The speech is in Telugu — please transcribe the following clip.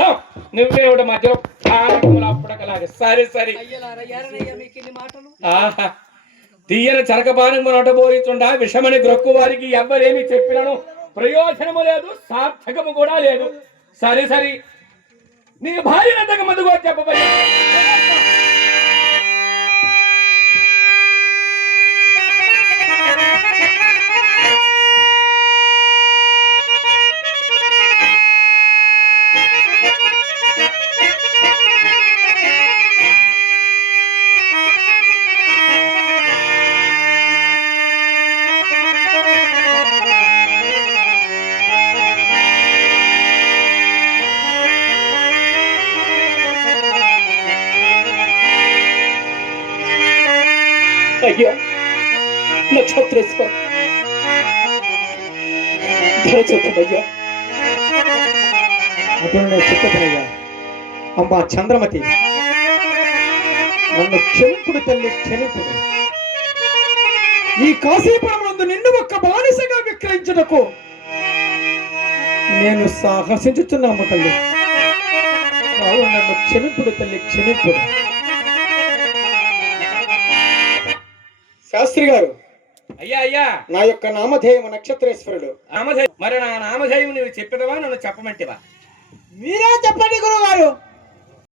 మొత్తం నువ్వే ఒకటి మధ్యలో అప్పుడకలాగా సరే సరే ఆహా తీయన చరకపానం నోట పోయితుండా విషమని గ్రొక్కు వారికి ఎవ్వరేమి చెప్పినను ప్రయోజనము లేదు సార్థకము కూడా లేదు సరే సరే నీ భార్యనంతకు ముందుగా చెప్పబోయే అయ్యా నక్షత్రేశ్వర చెప్పదయ్యా అతను నేను చెప్పదనయ్యా అమ్మా చంద్రమతి నన్ను క్షమింపుడు తల్లి క్షమింపుడు ఈ కాశీపురమునందు నిన్ను ఒక్క బానిసగా విక్రయించుటకు నేను సాహసించుచున్నాము తల్లి కావున నన్ను క్షమింపుడు తల్లి క్షమింపుడు శాస్త్రి గారు అయ్యా అయ్యా నా యొక్క నామధేయము నక్షత్రేశ్వరుడు నామధేయం మరి నా నామధేయం నువ్వు చెప్పేదవా నన్ను చెప్పమంటేవా మీరే చెప్పండి గురువు గారు